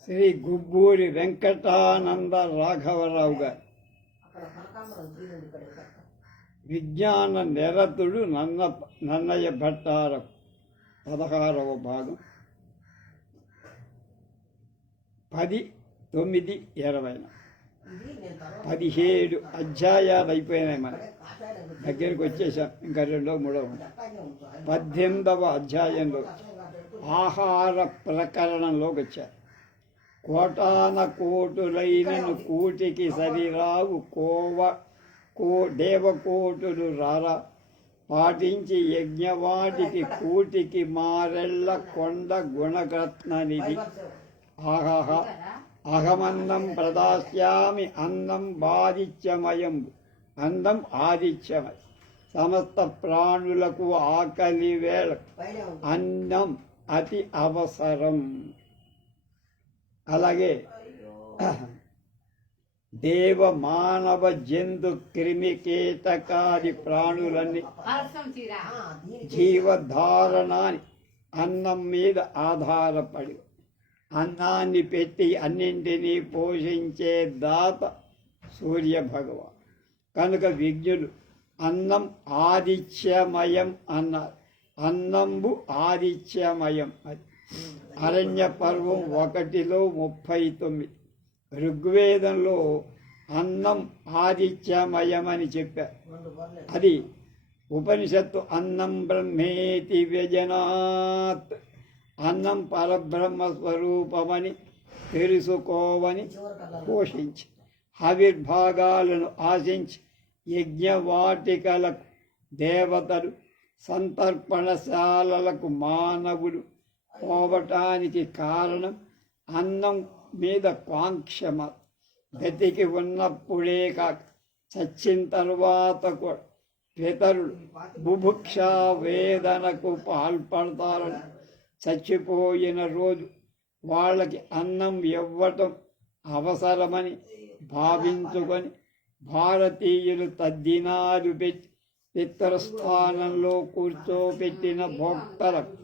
శ్రీ గుబ్బూరి వెంకటానంద రాఘవరావు గారు. విజ్ఞాన నిరతుడు నన్నయ్య భట్టారపు 16వ భాగం 10/9/20. 17 అధ్యాయాలు అయిపోయినాయి. మన దగ్గరికి వచ్చేసాం. ఇంకా 2వ 3వ 18వ అధ్యాయంలో ఆహార ప్రకరణంలోకి వచ్చారు. కోటాన కోటులైనను కూటికి సరిరావు దేవకోటులు రారా పాటించి యజ్ఞవాటికి కూటికి మారెళ్ళ కొండ గుణరత్ననిధి. ఆహహ అహమన్నం ప్రదాస్యామి అన్నం బాధిత్యమయం. అందం ఆదిత్యమయం. సమస్త ప్రాణులకు ఆకలి వేళ అన్నం అతి అవసరం. అలాగే దేవ మానవ జంతు క్రిమి కీటకాది ప్రాణులన్నీ జీవధారణాన్ని అన్నం మీద ఆధారపడి అన్నాన్ని పెట్టి అన్నింటినీ పోషించే దాత సూర్య భగవాన్. కనుక విజ్ఞులు అన్నం ఆదిత్యమయం అన్నారు. అన్నంబు ఆదిత్యమయం. అది అరణ్య పర్వం 1లో 39. ఋగ్వేదంలో అన్నం ఆదిత్యమయమని చెప్పారు. అది ఉపనిషత్తు అన్నం బ్రహ్మేతి వ్యజనాత్. అన్నం పరబ్రహ్మ స్వరూపమని తెలుసుకోవని పోషించి ఆవిర్భాగాలను ఆశించి యజ్ఞవాటికలకు దేవతలు, సంతర్పణశాలలకు మానవులు పోవటానికి కారణం అన్నం మీద కాంక్షమ. గతికి ఉన్నప్పుడే కాక చచ్చిన తర్వాత కూడా పితరులు బుభుక్షా వేదనకు పాల్పడతారని చచ్చిపోయిన రోజు వాళ్ళకి అన్నం ఇవ్వటం అవసరమని భావించుకొని భారతీయులు తద్దినాలు పెట్టి పితృస్థానంలో కూర్చోపెట్టిన భోక్తలకు,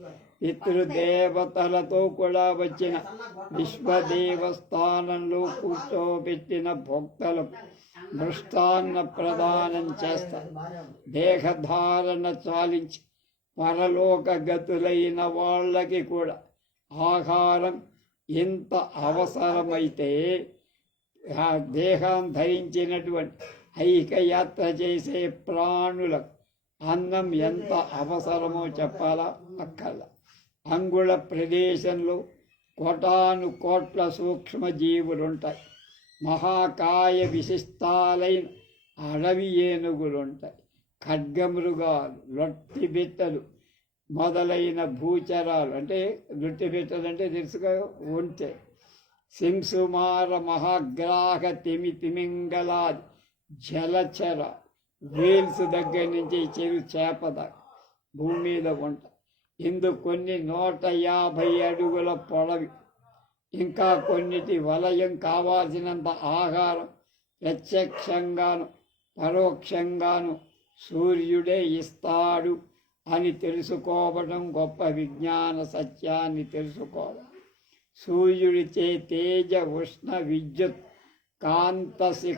పితృదేవతలతో కూడా వచ్చిన విశ్వదేవస్థానంలో కూర్చోపెట్టిన భోక్తలకు మృష్టాన్న ప్రదానం చేస్తారు. దేహధారణ చాలించి పరలోక గతులైన వాళ్ళకి కూడా ఆహారం ఎంత అవసరమైతే దేహం ధరించినటువంటి ఐకయాత్ర చేసే ప్రాణులకు అన్నం ఎంత అవసరమో చెప్పాలా అక్కర్లా. అంగుళ ప్రదేశంలో కోటాను కోట్ల సూక్ష్మజీవులుంటాయి. మహాకాయ విశిష్టాలైన అడవి ఏనుగులుంటాయి. ఖడ్గమృగాలు, లొట్టి బిట్టలు మొదలైన భూచరాలు, అంటే లొట్టి బిట్టలు అంటే తెలుసుగా ఉంటే, సింసుమార మహాగ్రాహ తిమింగలాది జలచర వేల్స్ దగ్గర నుంచి చెరు చేప దాకా భూమి మీద ఉంటాయి. ఇందుకు కొన్ని 150 అడుగుల పొడవి, ఇంకా కొన్నిటి వలయం కావాల్సినంత ఆహారం ప్రత్యక్షంగాను పరోక్షంగాను సూర్యుడే ఇస్తాడు అని తెలుసుకోవడం గొప్ప విజ్ఞాన సత్యాన్ని తెలుసుకోవడం. సూర్యుడిచే తేజ ఉష్ణ విద్యుత్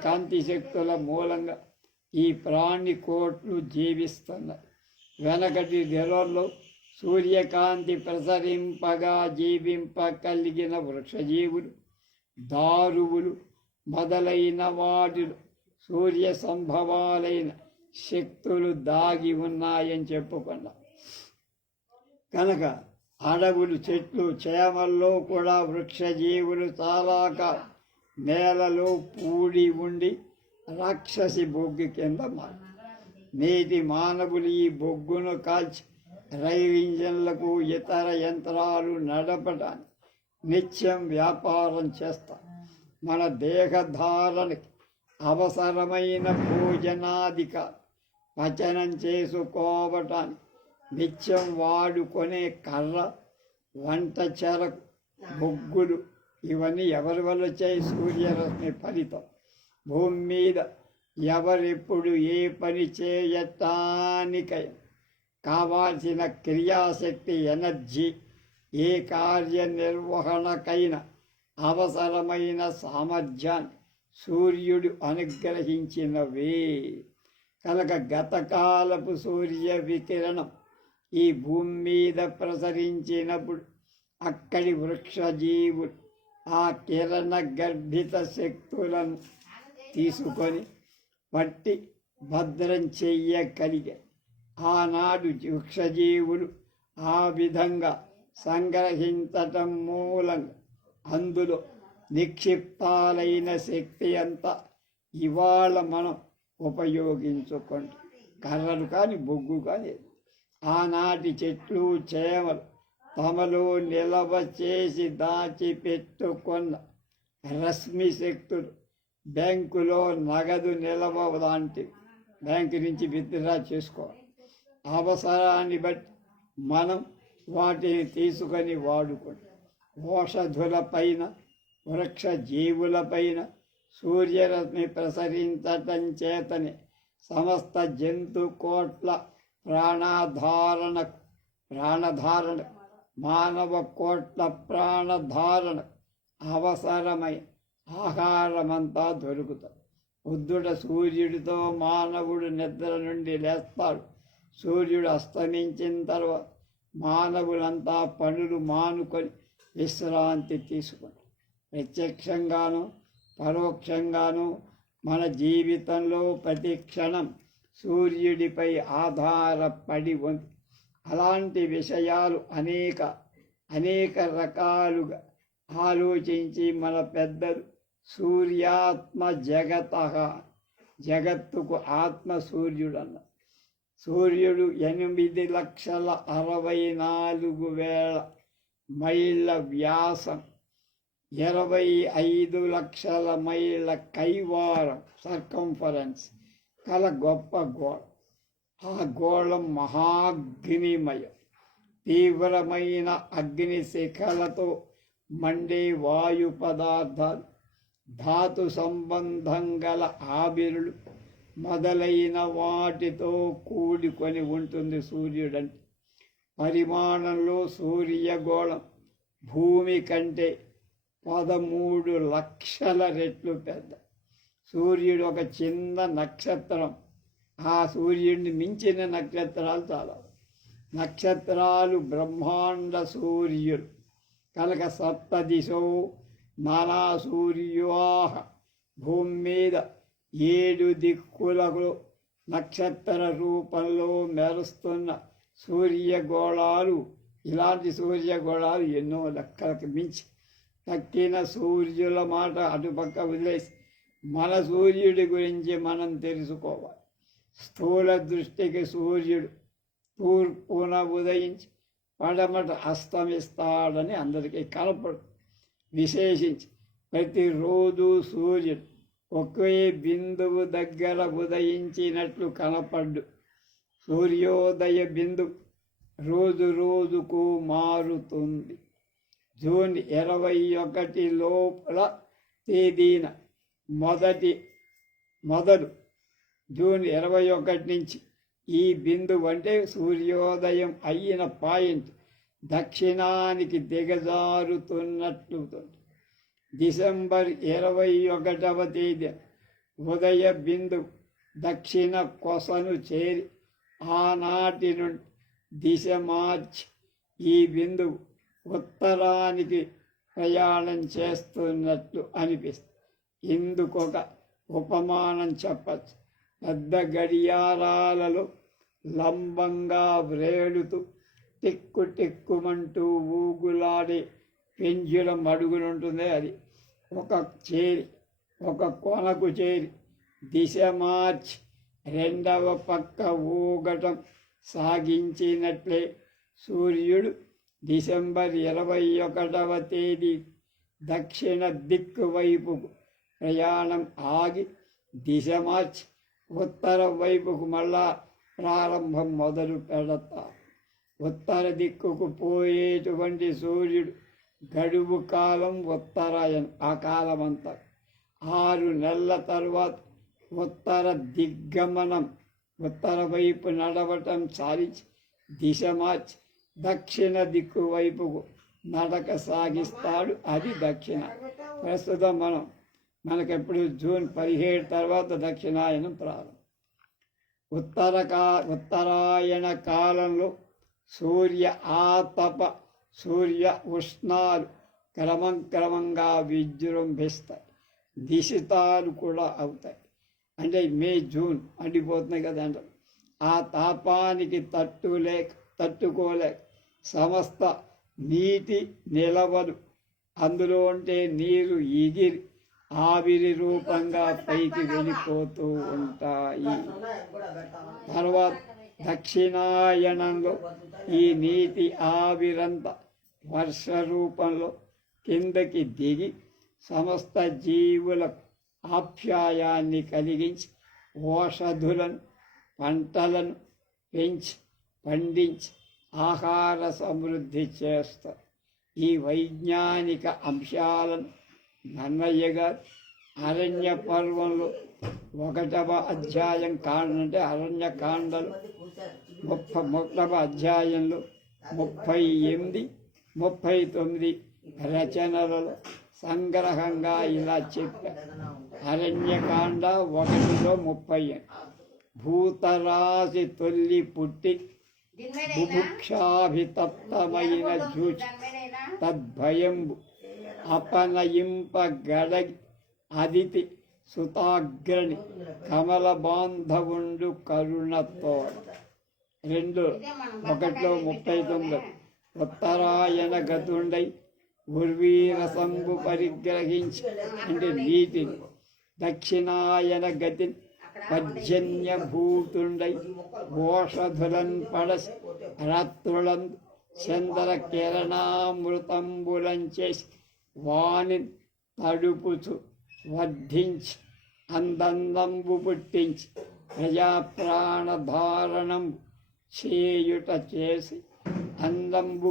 కాంతి శక్తుల మూలంగా ఈ ప్రాణి కోట్లు జీవిస్తున్నాయి. వెనకటి నెలల్లో సూర్యకాంతి ప్రసరింపగా జీవింపగలిగిన వృక్షజీవులు, దారువులు మొదలైన వాటిలో సూర్య సంభవాలైన శక్తులు దాగి ఉన్నాయని చెప్పుకున్నాం. కనుక అడవులు, చెట్లు, చేమల్లో కూడా వృక్షజీవులు చాలా కాలం నేలలో పూడి ఉండి రాక్షసి బొగ్గు కింద మారి. నేటి మానవులు ఈ బొగ్గును కాల్చి రైలు ఇంజన్లకు, ఇతర యంత్రాలు నడపడానికి నిత్యం వ్యాపారం చేస్తారు. మన దేహధారణకి అవసరమైన భోజనాదిక పచనం చేసుకోవటానికి నిత్యం వాడుకొనే కర్ర, వంట చెరకు, బొగ్గులు ఇవన్నీ ఎవరి వల్ల వచ్చాయి? సూర్యరశ్మి ఫలితం. భూమి మీద ఎవరెప్పుడు ఏ పని చేయటానికై కావాల్సిన క్రియాశక్తి, ఎనర్జీ ఏ కార్యనిర్వహణకైనా అవసరమైన సామర్థ్యాన్ని సూర్యుడు అనుగ్రహించినవే. కనుక గతకాలపు సూర్య వికిరణం ఈ భూమి మీద ప్రసరించినప్పుడు అక్కడి వృక్షజీవులు ఆ కిరణ గర్భిత శక్తులను తీసుకొని పట్టి భద్రం చెయ్యగలిగే. ఆనాడు వృక్షజీవులు ఆ విధంగా సంగ్రహించటం మూలంగా అందులో నిక్షిప్తాలైన శక్తి అంతా ఇవాళ మనం ఉపయోగించుకుంటాం. కర్రలు కానీ బొగ్గు కానీ ఆనాటి చెట్లు చేమలు తమలో నిలవ చేసి దాచిపెట్టుకున్న రశ్మి శక్తులు బ్యాంకులో నగదు నిలవ లాంటివి బ్యాంకు నుంచి విత్డ్రా చేసుకోవాలి. అవసరాన్ని బట్టి మనం వాటిని తీసుకొని వాడుకుంటాం. ఓషధుల పైన వృక్ష జీవుల పైన సూర్యరశ్మి ప్రసరించటం చేతనే సమస్త జంతు కోట్ల ప్రాణధారణ మానవ కోట్ల ప్రాణధారణ అవసరమై ఆహారమంతా దొరుకుతుంది. పొద్దుట సూర్యుడితో మానవుడు నిద్ర నుండి లేస్తాడు. సూర్యుడు అస్తమించిన తర్వాత మానవులంతా పనులు మానుకొని విశ్రాంతి తీసుకుంటారు. ప్రత్యక్షంగాను పరోక్షంగాను మన జీవితంలో ప్రతి క్షణం సూర్యుడిపై ఆధారపడి ఉంది. అలాంటి విషయాలు అనేక రకాలుగా ఆలోచించి మన పెద్దలు సూర్యాత్మ జగత్తుకు ఆత్మ సూర్యుడు అన్నారు. సూర్యుడు 8,64,000 మైళ్ళ వ్యాసం, 25,00,000 మైళ్ళ కైవారం సర్కంఫరెన్స్ కల గొప్ప గోళ. ఆ గోళం మహాగ్నిమయం. తీవ్రమైన అగ్ని శిఖలతో మండే వాయు పదార్థాలు, ధాతు సంబంధం గల ఆవిరులు మొదలైన వాటితో కూడుకొని ఉంటుంది సూర్యుడంటే. పరిమాణంలో సూర్యగోళం భూమి కంటే 13 లక్షల రెట్లు పెద్ద. సూర్యుడు ఒక చిన్న నక్షత్రం. ఆ సూర్యుడిని మించిన నక్షత్రాలు చాలా. నక్షత్రాలు బ్రహ్మాండ సూర్యుడు కనుక సప్తదిశో నానా సూర్యాః. భూమి మీద 7 దిక్కులకు నక్షత్ర రూపంలో మెరుస్తున్న సూర్యగోళాలు. ఇలాంటి సూర్యగోళాలు ఎన్నో లెక్కలకు మించి. తక్కిన సూర్యుల మాట అటుపక్క వదిలేసి మన సూర్యుడి గురించి మనం తెలుసుకోవాలి. స్థూల దృష్టికి సూర్యుడు తూర్పున ఉదయించి పడమట అస్తమిస్తాడని అందరికీ కనపడు. విశేషించి ప్రతిరోజు సూర్యుడు ఒకే బిందువు దగ్గర ఉదయించినట్లు కనపడ్డు. సూర్యోదయ బిందువు రోజు రోజుకు మారుతుంది. జూన్ 21 లోపల తేదీన మొదలు జూన్ 21 నుంచి ఈ బిందువు అంటే సూర్యోదయం అయిన పాయింట్ దక్షిణానికి దిగజారుతున్నట్లు. డిసెంబర్ 21వ తేదీ ఉదయ బిందువు దక్షిణ కొసను చేరి ఆనాటి నుండి దిశ మార్చి ఈ బిందువు ఉత్తరానికి ప్రయాణం చేస్తున్నట్లు అనిపిస్తుంది. ఇందుకొక ఉపమానం చెప్పచ్చు. పెద్ద గడియారాలలో లంబంగా వ్రేలుతూ టిక్కు టిక్కుమంటూ ఊగులాడే పెంజులం అడుగులుంటుంది. అది ఒక కొనకు చేరి దిశ మార్చి రెండవ పక్క ఊగటం సాగించినట్లే సూర్యుడు డిసెంబర్ 21వ తేదీ దక్షిణ దిక్కు వైపుకు ప్రయాణం ఆగి దిశ మార్చి ఉత్తర వైపుకు మళ్ళా ప్రారంభం మొదలు పెడతారు. ఉత్తర దిక్కుకు పోయేటువంటి సూర్యుడు గడువు కాలం ఉత్తరాయణం. ఆ కాలం అంతా 6 నెలల తర్వాత ఉత్తర దిగ్గమనం, ఉత్తర వైపు నడవటం సారించి దిశ మార్చి దక్షిణ దిక్కు వైపుకు నడక సాగిస్తాడు. అది దక్షిణ. ప్రస్తుతం మనకెప్పుడు జూన్ 17 తర్వాత దక్షిణాయనం ప్రారంభం. ఉత్తరాయణ కాలంలో సూర్య ఉష్ణాలు క్రమంగా విజృంభిస్తాయి. దిశితాలు కూడా అవుతాయి. అంటే మే జూన్ అండిపోతున్నాయి కదా అంటారు. ఆ తాపానికి తట్టుకోలేక సమస్త నీటి నిలవలు అందులో ఉంటే నీరు ఎగిరి ఆవిరి రూపంగా పైకి వెళ్ళిపోతూ ఉంటాయి. తర్వాత దక్షిణాయనంలో ఈ నీటి ఆవిరంతా వర్ష రూపంలో కిందకి దిగి సమస్త జీవులకు ఆప్యాయాన్ని కలిగించి ఓషధులను పంటలను పెంచి పండించి ఆహార సమృద్ధి చేస్తారు. ఈ వైజ్ఞానిక అంశాలను నన్నయ్య గారు అరణ్య పర్వంలో 1వ అధ్యాయం అంటే అరణ్యకాండలు 31వ అధ్యాయంలో 38, 39 రచనలలో సంగ్రహంగా ఇలా చెప్పారు. అరణ్యకాండ 1లో 30 భూతరాశి తొల్లి పుట్టి బుభుక్షాభితప్తమైన జూచి తద్భయంబు అపనయింపగడగి అదితి సుతాగ్రణి కమల బాంధవుండు కరుణతో 1లో 39 ఉత్తరాయణ గతుండై ఉర్వీరసంబు పరిగ్రహించి అంటే నీటిని, దక్షిణాయన గతిని పర్జన్యభూతుండై ఓషధులన్ పడసి రాత్రులం చంద్ర కిరణామృతంబులంచేసి వాణి తడుపుచు వర్ధించి అందంబు పుట్టించి ప్రజాప్రాణధారణం చేయుట చేసి అందంబు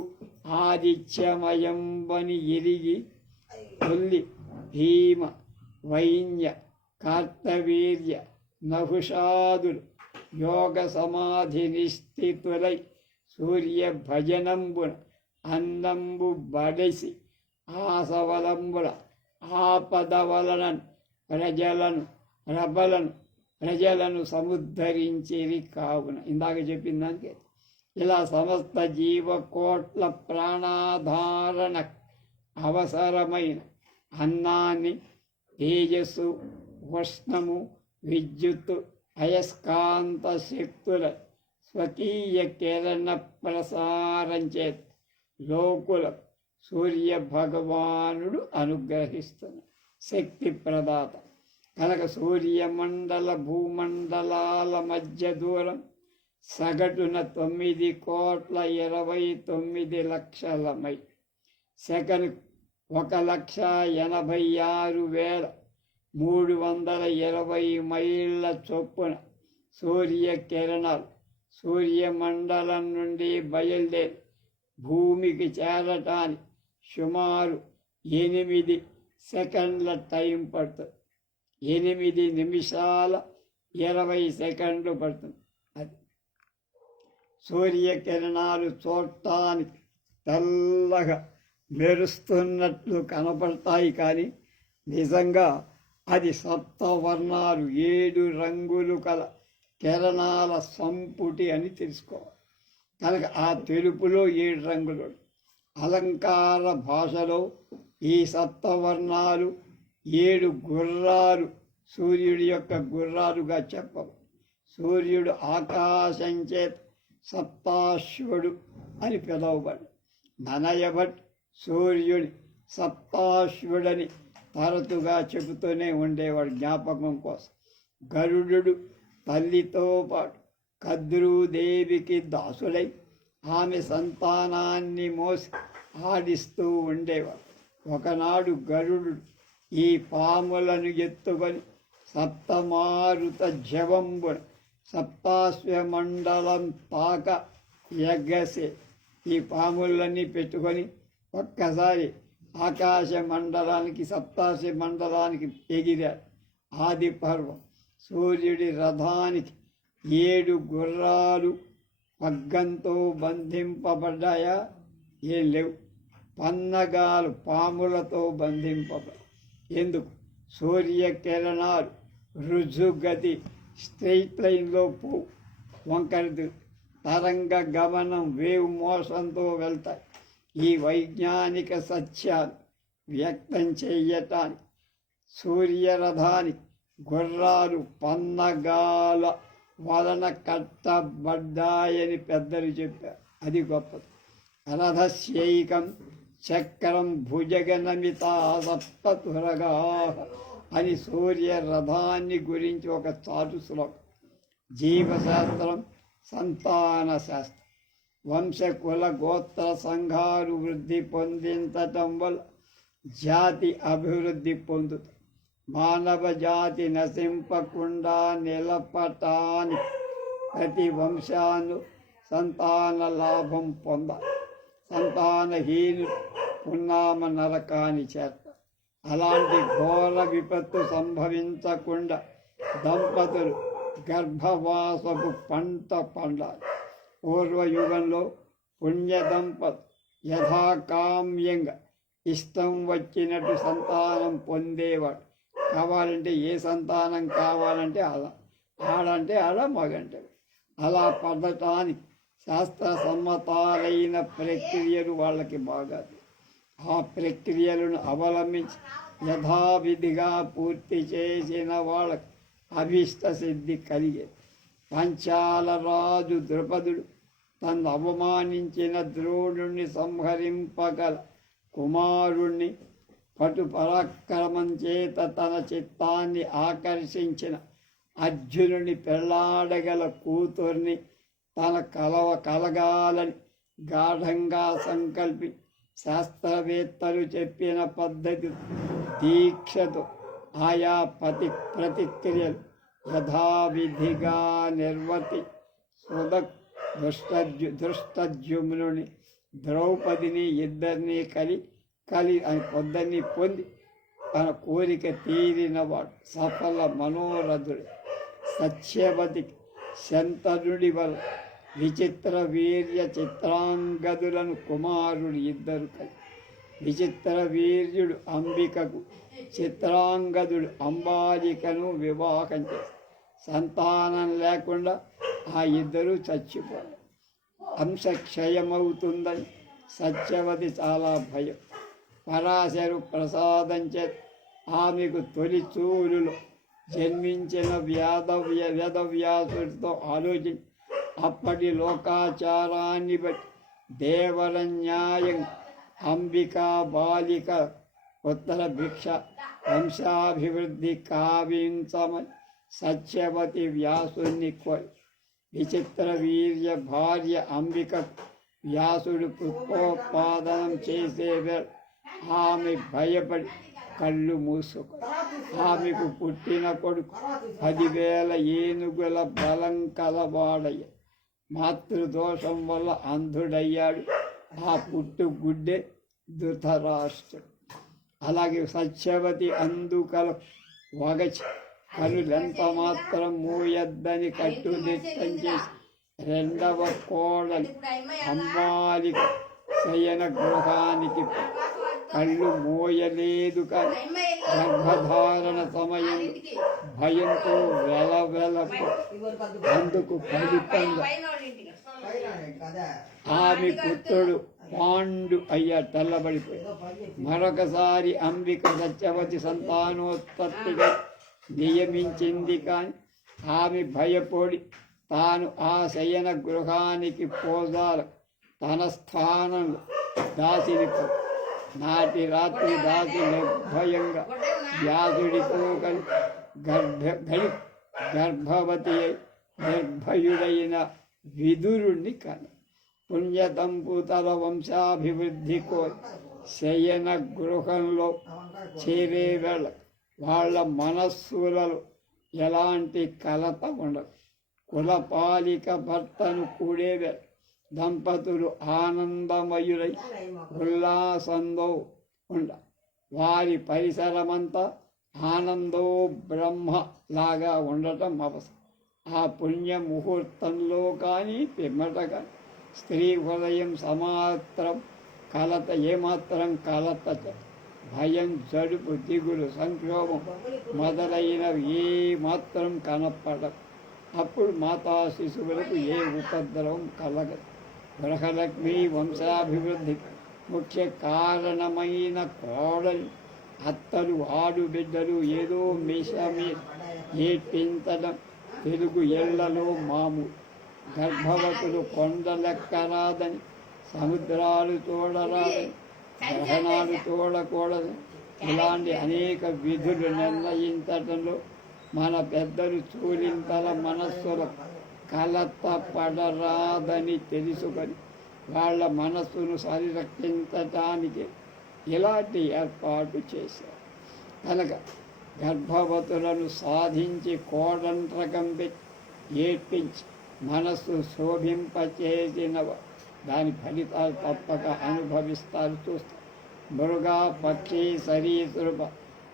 ఆదిత్యమయంబని ఎరిగి తొల్లి భీమ వైన్య కార్తవీర్య నహుషాదులు యోగ సమాధి నిస్థితులై సూర్య భజనంబున అందంబు బడసి ఆసవలంబుల ఆపద వలన ప్రజలను సముద్ధరించేది కావున. ఇందాక చెప్పిన దానికి ఇలా సమస్త జీవకోట్ల ప్రాణాధారణ అవసరమైన అన్నాన్ని తేజస్సు, ఉష్ణము, విద్యుత్తు, అయస్కాంత శక్తుల స్వకీయ కిరణ ప్రసారం చేత లోకుల సూర్య భగవానుడు అనుగ్రహిస్తున్న శక్తి ప్రదాత కనుక సూర్యమండల భూమండలాల మధ్య దూరం సగటున 9,29,00,000 మైళ్ళు. సెకను 1,86,320 మైళ్ళ చొప్పున సూర్యకిరణాలు సూర్యమండలం నుండి బయలుదేరి భూమికి చేరటానికి సుమారు 8 సెకండ్ల టైం పడుతుంది. 8 నిమిషాల 20 సెకండ్లు పడుతుంది. అది సూర్యకిరణాలు చూడటానికి తెల్లగా మెరుస్తున్నట్లు కనపడతాయి, కానీ నిజంగా అది సప్తవర్ణాలు 7 రంగులు కల కిరణాల సంపుటి అని తెలుసుకోవాలి. కనుక ఆ తెలుపులో 7 రంగులు. అలంకార భాషలో ఈ సప్తవర్ణాలు 7 గుర్రాలు సూర్యుడి యొక్క గుర్రాలుగా చెప్పవు. సూర్యుడు ఆకాశం చేత సప్తాశ్వుడు అని పిలువబడు. ననయభట్ సూర్యుడి సప్తాశ్వుడని తరచుగా చెబుతూనే ఉండేవాడు జ్ఞాపకం కోసం. గరుడు తల్లితో పాటు కద్రూదేవికి దాసుడై ఆమె సంతానాన్ని మోసి ఆడిస్తూ ఉండేవాడు. ఒకనాడు గరుడు ఈ పాములను ఎత్తుకొని సప్తమారుత జవంబున సప్తాశ్వమండలం తాక ఎగ్గసే ఈ పాములన్నీ పెట్టుకొని ఒక్కసారి ఆకాశ మండలానికి సప్తాశ్వ మండలానికి ఎగిరాడు. ఆది పర్వం సూర్యుడి రథానికి 7 గుర్రాలు పగ్గంతో బంధింపబడ్డాయా? ఏం లేవు. పన్నగాలు పాములతో బంధింపబడి. ఎందుకు? సూర్యకిరణాలు రుజుగతి స్ట్రెయిట్ లైన్లో వంకరదు తరంగ గమనం వేవ్ మోషన్తో వెళ్తాయి. ఈ వైజ్ఞానిక సత్యాన్ని వ్యక్తం చేయటానికి సూర్యరథానికి గుర్రాలు పన్నగాల వలన కట్టబడ్డాయని పెద్దలు చెప్పారు. అది గొప్పది. రథస్యైకం చక్రం భుజగనమితా సప్తతురగా అని సూర్య రథాన్ని గురించి ఒక చాటు శ్లోకం. జీవశాస్త్రం, సంతాన శాస్త్రం, వంశ కుల గోత్ర సంఘాలు వృద్ధి పొందించటం వల్ల జాతి అభివృద్ధి పొందుతుంది. మానవ జాతి నశింపకుండా నిలపటానికి ప్రతి వంశాన్ని సంతాన లాభం పొందాలి. సంతానహీనులు పున్నామ నరకాన్ని చేస్తారు. అలాంటి ఘోర విపత్తు సంభవించకుండా దంపతులు గర్భవాసపు పంట పండాలి. పూర్వయుగంలో పుణ్య దంపతులు యథాకామ్యంగా ఇష్టం వచ్చినట్టు సంతానం పొందేవాడు. కావాలంటే ఏ సంతానం కావాలంటే అలా, ఆడంటే ఆడ, మగంటే అలా పడటానికి శాస్త్ర సమ్మతాలైన ప్రక్రియలు వాళ్ళకి బాగా. ఆ ప్రక్రియలను అవలంబించి యథావిధిగా పూర్తి చేసిన వాళ్ళకి అభీష్ట సిద్ధి కలిగేది. పంచాల రాజు ద్రుపదుడు తను అవమానించిన ద్రోణుణ్ణి సంహరింపగల కుమారుణ్ణి పటు పరాక్రమం చేత తన చిత్తాన్ని ఆకర్షించిన అర్జునుని పెళ్లాడగల కూతుర్ని తన కలగాలని గాఢంగా సంకల్పి శాస్త్రవేత్తలు చెప్పిన పద్ధతి దీక్షతో ఆయా ప్రతిక్రియలు యథావిధిగా నిర్వర్తి దృష్టద్యుమ్నుని ద్రౌపదిని ఇద్దరినీ కలి అని పొద్దున్ని పొంది తన కోరిక తీరినవాడు సఫల మనోరథుడు. సత్యవతికి శంతనుడి వల్ల విచిత్ర వీర్య చిత్రాంగదులను కుమారుడు ఇద్దరు కలి. విచిత్ర వీర్యుడు అంబికకు, చిత్రాంగదుడు అంబాలికను వివాహం చేసి సంతానం లేకుండా ఆ ఇద్దరు చచ్చిపోయారు. అంశక్షయమవుతుందని సత్యవతి చాలా భయం. పరాశరు ప్రసాదం చేత ఆమెకు తొలి చూలులో జన్మించిన వేదవ్యాసుడితో ఆలోచించి అప్పటి లోకాచారాన్ని బట్టి దేవర న్యాయం అంబికా బాలిక ఉత్తర భిక్ష వంశాభివృద్ధి కావించమని సత్యవతి వ్యాసుని కోరి విచిత్ర వీర్య భార్య అంబిక వ్యాసుడు పుష్పోత్పాదనం చేసేవేళ ఆమె భయపడి కళ్ళు మూసుకొని ఆమెకు పుట్టిన కొడుకు 10,000 ఏనుగుల బలం కలవాడయ్య. మాతృదోషం వల్ల అంధుడయ్యాడు. ఆ పుట్టుగుడ్డే ధృతరాష్ట్రుడు. అలాగే సత్యవతి అందుకల వగచి కనులెంత మాత్రం మూయద్దని కట్టుదిట్టం చేసి రెండవ కోడలి అంబాలిక శయన గృహానికి కళ్ళు మోయలేదు. కానీ గర్భధారణ సమయం భయంతో వెలవెలకు అందుకు ఫలితంగా ఆమె పుత్రుడు పాండు అయ్యా తెల్లబడిపోయి. మరొకసారి అంబిక సత్యవతి సంతానోత్పత్తిగా నియమించింది. కానీ ఆమె భయపడి తాను ఆ శయన గృహానికి పోజాల తన స్థానంలో దాసిని నాటి రాత్రి దాసి నిర్భయంగా వ్యాసుడితో గర్భవతి అయి నిర్భయుడైన విదురుణ్ణి కన. పుణ్యదంపుతల వంశాభివృద్ధి కోరి శయన గృహంలో చేరే వేళ వాళ్ళ మనస్సులలో ఎలాంటి కలత ఉండదు. కులపాలిక భర్తను కూడే వేళ దంపతులు ఆనందమయులై ఉల్లాసంతో ఉండ. వారి పరిసరమంతా ఆనందో బ్రహ్మ లాగా ఉండటం అవసరం. ఆ పుణ్య ముహూర్తంలో కానీ పిమ్మట కానీ స్త్రీ హృదయం సమాత్రం కలత ఏమాత్రం కలత భయం జడుపు దిగులు సంక్షోభం మొదలైనవి ఏ మాత్రం కనపడవు. అప్పుడు మాతా శిశువులకు ఏ ఉపద్రవం కలగదు. గృహలక్ష్మి వంశాభివృద్ధి ముఖ్య కారణమైన కోడలు అత్తలు ఆడుబిడ్డలు ఏదో మిషమే ఏడ్పించడం తెలుగు ఇళ్లలో మామూలు. గర్భవతులు కొండలెక్కరాదని, సముద్రాలు చూడరాదని, గ్రహణాలు చూడకూడదు. ఇలాంటి అనేక విధులు నిర్ణయించడంలో మన పెద్దలు చూలింతల మనస్సుల కలత పడరాదని తెలుసుకొని వాళ్ళ మనస్సును పరిరక్షించటానికి ఇలాంటి ఏర్పాటు చేశారు. కనుక గర్భవతులను సాధించి కోడంట్రకం పెట్టి ఏడ్పించి మనస్సు శోభింపచేసిన దాని ఫలితాలు తప్పక అనుభవిస్తారు, చూస్తారు. మృగా పక్షి సరీసృప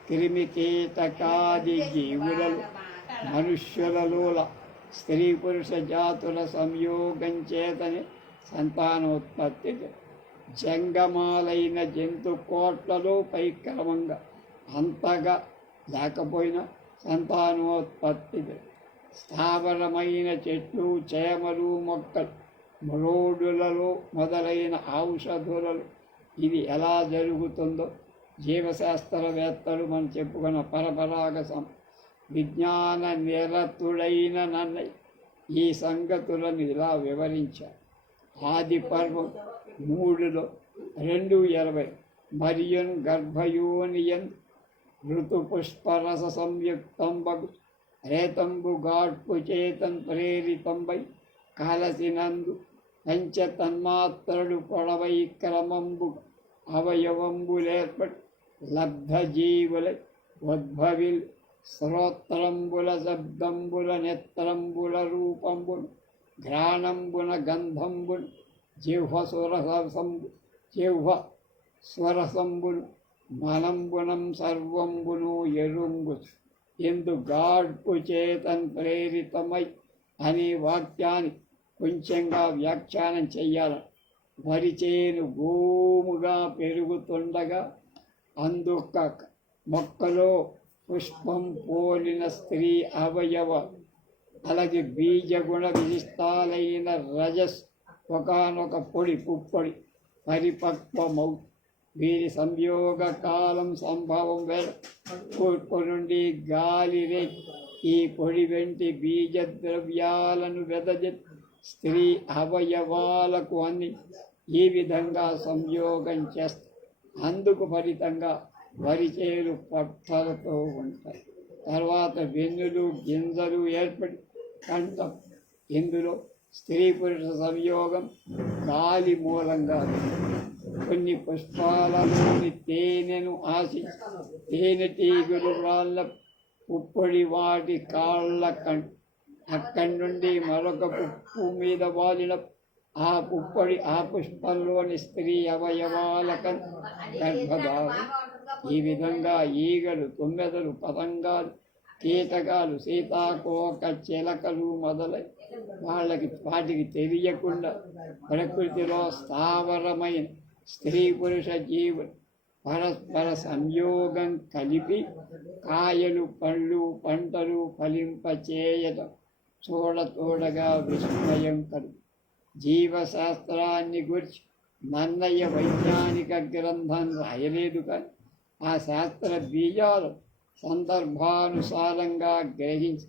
క్రిమి కీటకాది జీవులలో మనుష్యులలో స్త్రీ పురుష జాతుల సంయోగం చేతనే సంతానోత్పత్తి. జంగమాలైన జంతు కోట్లలో పైక్రమంగా అంతగా లేకపోయినా సంతానోత్పత్తి. స్థావరమైన చెట్లు చేమలు మొక్కలు మ్రోడులలో మొదలైన ఔషధులలో ఇది ఎలా జరుగుతుందో జీవశాస్త్రవేత్తలు మనం చెప్పుకున్న పరపరాగ విజ్ఞాన నిరతుడైన నన్నయ్య ఈ సంగతులను ఇలా వివరించారు. ఆది పర్వం 3లో 2:20 మరియున్ గర్భయోనియన్ ఋతుపుష్పరస సంయుక్తంబగు రేతంబు గాడ్పు చేతన్ ప్రేరితంబై కలసినందు పంచతన్మాత్రలు పొడవై క్రమంబు అవయవంబులేర్పడి లబ్ధజీవులై ఉద్భవిల్ శ్రోత్రంబుల శబ్దంబుల నేత్రంబుల రూపంబున ఘ్రాణంబున గంధంబును జిహ్వ స్వరసంబును మనంబునం సర్వంబును ఎరుంగు ఎందు గాడ్పు చేతన్ ప్రేరితమై అనే వాక్యాన్ని కొంచెంగా వ్యాఖ్యానం చెయ్యాలి. వరిచేను భూముగా పెరుగుతుండగా అందుక మొక్కలో పుష్పం పోలిన స్త్రీ అవయవ అలాగే బీజగుణ విశిష్టాలైన రజస్ ఒకనొక పొడి పుప్పొడి పరిపక్వమౌ వీరి సంయోగ కాలం సంభవం వేళ తూర్పు నుండి గాలి రే ఈ పొడి వెంటి బీజ ద్రవ్యాలను వెదజెత్ స్త్రీ అవయవాలకు అన్ని ఈ విధంగా సంయోగం చేస్తారు. అందుకు ఫలితంగా వరిచేలు పట్టలతో ఉంటాయి. తర్వాత వెన్నులు గింజలు ఏర్పడి కంఠం. ఇందులో స్త్రీ పురుష సంయోగం గాలి మూలంగా కొన్ని పుష్పాలలోని తేనెను ఆశించి తేనెటీగలు రాళ్ళ పుప్పొడి వాటి కాళ్ళ అక్కడి నుండి మరొక పుప్పు మీద వాలిన ఆ పుప్పొడి ఆ పుష్పంలోని స్త్రీ అవయవాల గర్భధారణ. ఈ విధంగా ఈగలు, తుమ్మెదలు, పతంగాలు, కీటకాలు, సీతాకోక చిలకలు మొదలై వాటికి తెలియకుండా ప్రకృతిలో స్థావరమైన స్త్రీ పురుష జీవులు పరస్పర సంయోగం కలిపి కాయలు, పళ్ళు, పంటలు ఫలింపచేయటం చూడగా విస్మయం కలుగు. జీవశాస్త్రాన్ని గురించి నన్నయ్య వైజ్ఞానిక గ్రంథం రాయలేదు, కానీ ఆ శాస్త్ర బీజాలు సందర్భానుసారంగా గ్రహించి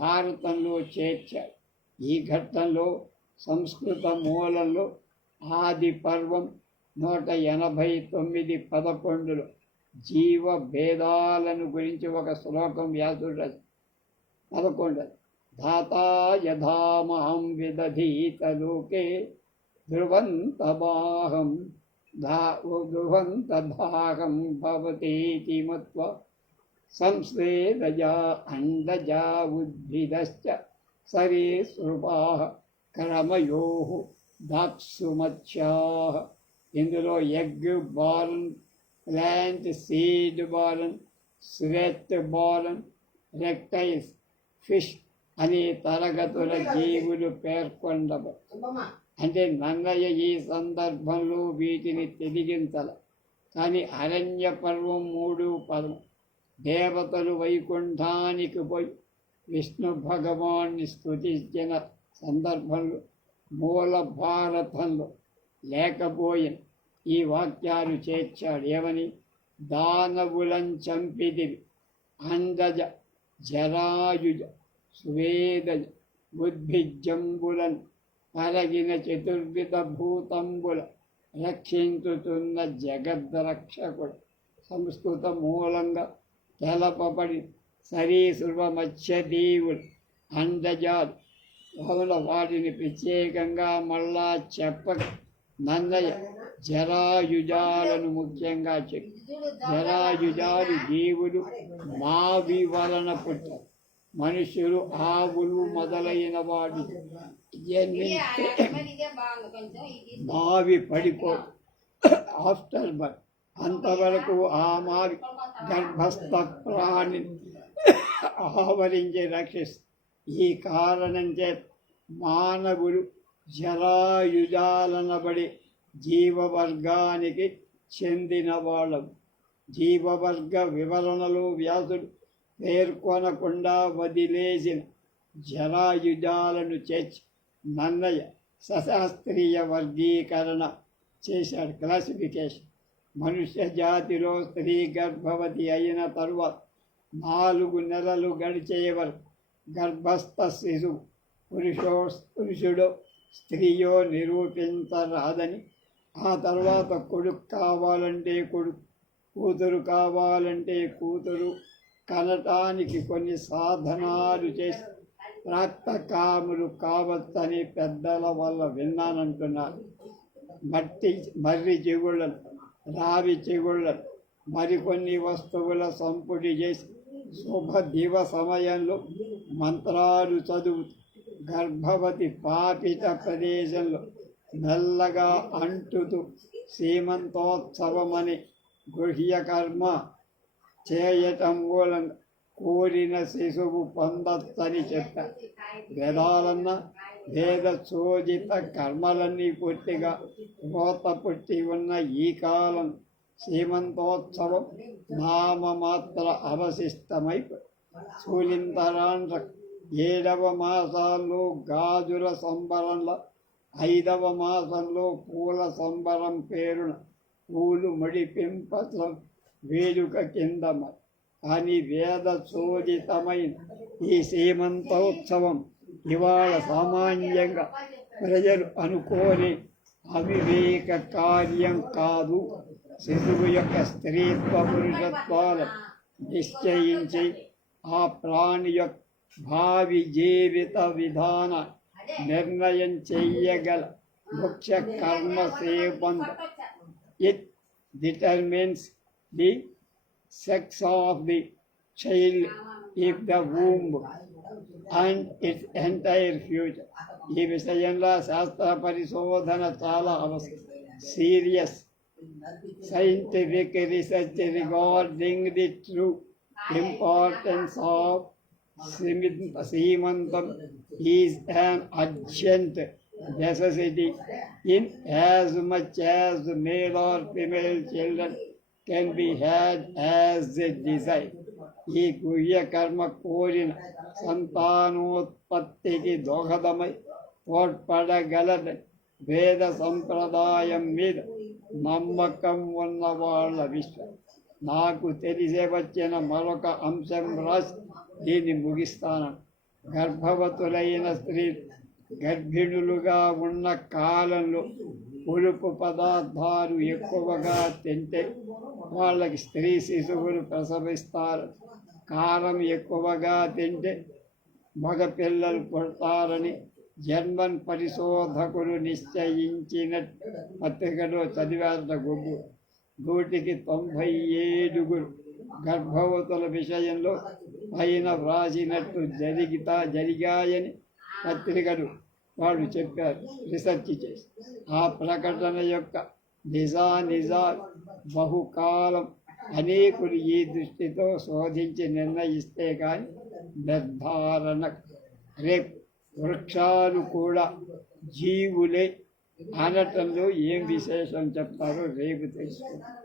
భారతంలో చేర్చారు. ఈ ఘట్టంలో సంస్కృత మూలంలో ఆది పర్వం 189 11లో జీవ భేదాలను గురించి ఒక శ్లోకం వ్యాసుడు 11 ధాతా యథామహం విదధీత లోకే ధ్రువంతబాహం ధ్రువంతదాహం భవతేతి మత్వా సంస్వేదజా అండజా ఉద్భిదశ్చ సరీసృపాః క్రమయోః దాప్సుమత్స్యాః. ఇందులో egg born, plant seed born, sweat born, reptiles, fish అనే తరగతుల జీవులు పేర్కొండవు. అంటే నన్నయ్య ఈ సందర్భంలో వీటిని తెలిగించాల. కానీ అరణ్య పర్వం 3:10 దేవతలు వైకుంఠానికి పోయి విష్ణు భగవాన్ని స్తుతించిన సందర్భంలో మూల భారతంలో లేకపోయిన ఈ వాక్యాలు చేర్చాడు. ఏమని? దానవులం చంపిదివి అండజ జరాయుజ సువేదజ ఉద్భిజంబులను పరగిన చతుర్విధ భూతంబుల రక్షించుతున్న జగద్రక్షకుడు. సంస్కృత మూలంగా తెలపబడి సరీసృవ మత్స్యదేవుడు అండజాలు కావున వాటిని ప్రత్యేకంగా మళ్ళా చెప్పక నన్నయ్య జరాయుజాలను ముఖ్యంగా చెప్పి, జరాయుజాలు జీవులు మావి వలన పుట్టారు. మనుషులు ఆవులు మొదలైన వాటి జన్మిస్తే మావి పడిపో ఆఫ్టర్ బర్త్ అంతవరకు ఆ మావి గర్భస్థ ప్రాణి ఆవరించి రక్షిస్తుంది. ఈ కారణం చేత మానవులు జరాయుజాలనబడి జీవవర్గానికి చెందిన వాళ్ళం. జీవవర్గ వివరణలో వ్యాసుడు పేర్కొనకుండా వదిలేసిన జరాయుజాలను చేర్చి నన్నయ్య సశాస్త్రీయ వర్గీకరణ చేశాడు, క్లాసిఫికేషన్. మనుష్య జాతిలో స్త్రీ గర్భవతి అయిన తరువాత 4 నెలలు గడిచే వరకు గర్భస్థ శిశువు పురుషుడో స్త్రీయో నిరూపించరాదని, ఆ తర్వాత కొడుకు కావాలంటే కొడుకు, కూతురు కావాలంటే కూతురు కనటానికి కొన్ని సాధనాలు చేసి ప్రాక్తకాములు కావచ్చని పెద్దల వల్ల విన్నానంటున్నారు. మర్రి చెగుళ్ళను, రావి చెగుళ్ళను, మరికొన్ని వస్తువుల సంపుటి చేసి శుభ దివ సమయంలో మంత్రాలు చదువు గర్భవతి పాపిత ప్రదేశంలో మెల్లగా అంటుతూ సీమంతోత్సవమని గుహ్యకర్మ చేయటం మూలంగా కోరిన శిశువు పొందొచ్చని చెప్పారు. వేదాలన్న వేద శోజిత కర్మలన్నీ పూర్తిగా రోత పుట్టి ఉన్న ఈ కాలం సీమంతోత్సవం నామమాత్ర అవశిష్టమైపోయి సూలింతరాండ్ర 7వ మాసాల్లో గాజుల సంబరంలో 5వ మాసంలో పూల సంబరం పేరున పూలు ముడిపింపసం వేడుక కింద. కానీ వేద శోధితమైన ఈ సీమంతోత్సవం ఇవాళ సామాన్యంగా ప్రజలు అనుకోని అవివేక కార్యం కాదు. శిశువు యొక్క స్త్రీత్వ పురుషత్వాలను నిశ్చయించి ఆ ప్రాణి యొక్క భావి జీవిత విధాన నిర్ణయం చెయ్యగల ముఖ్య కర్మ సేవంతం. It determines the sex of the child if the womb and its entire future. ఈ విషయంలో శాస్త్ర పరిశోధన చాలా అవసరం. Serious scientific research regarding the true importance of semantam is an urgent necessity in as much as male or female children can be had as they desire. ఈ గుహ్య కర్మ కోరిన సంతానోత్పత్తికి దోహదమై తోడ్పడగలదని వేద సంప్రదాయం మీద నమ్మకం ఉన్న వాళ్ళ విశ్వం. నాకు తెలిసే వచ్చిన మరొక అంశం రాసి దీన్ని ముగిస్తాను. గర్భవతులైన స్త్రీ గర్భిణులుగా ఉన్న కాలంలో పులుపు పదార్థాలు ఎక్కువగా తింటే వాళ్ళకి స్త్రీ శిశువులు ప్రసవిస్తారు. కారం ఎక్కువగా తింటే మగపిల్లలు పుడతారని జర్మన్ పరిశోధకులు నిశ్చయించిన పత్రికలో చదివారట. గూటికి 97 గర్భవతుల విషయంలో పైన వ్రాసినట్టు జరిగాయని పత్రికలు వాళ్ళు చెప్పారు, రీసెర్చ్ చేసి. ఆ ప్రకటన యొక్క నిజాలు బహుకాలం అనేకులు ఈ దృష్టితో శోధించి నిర్ణయిస్తే కానీ నిర్ధారణ. రేపు వృక్షాలు కూడా జీవులే అనటంలో ఏం విశేషం చెప్తారో రేపు తెలుసుకుందాం.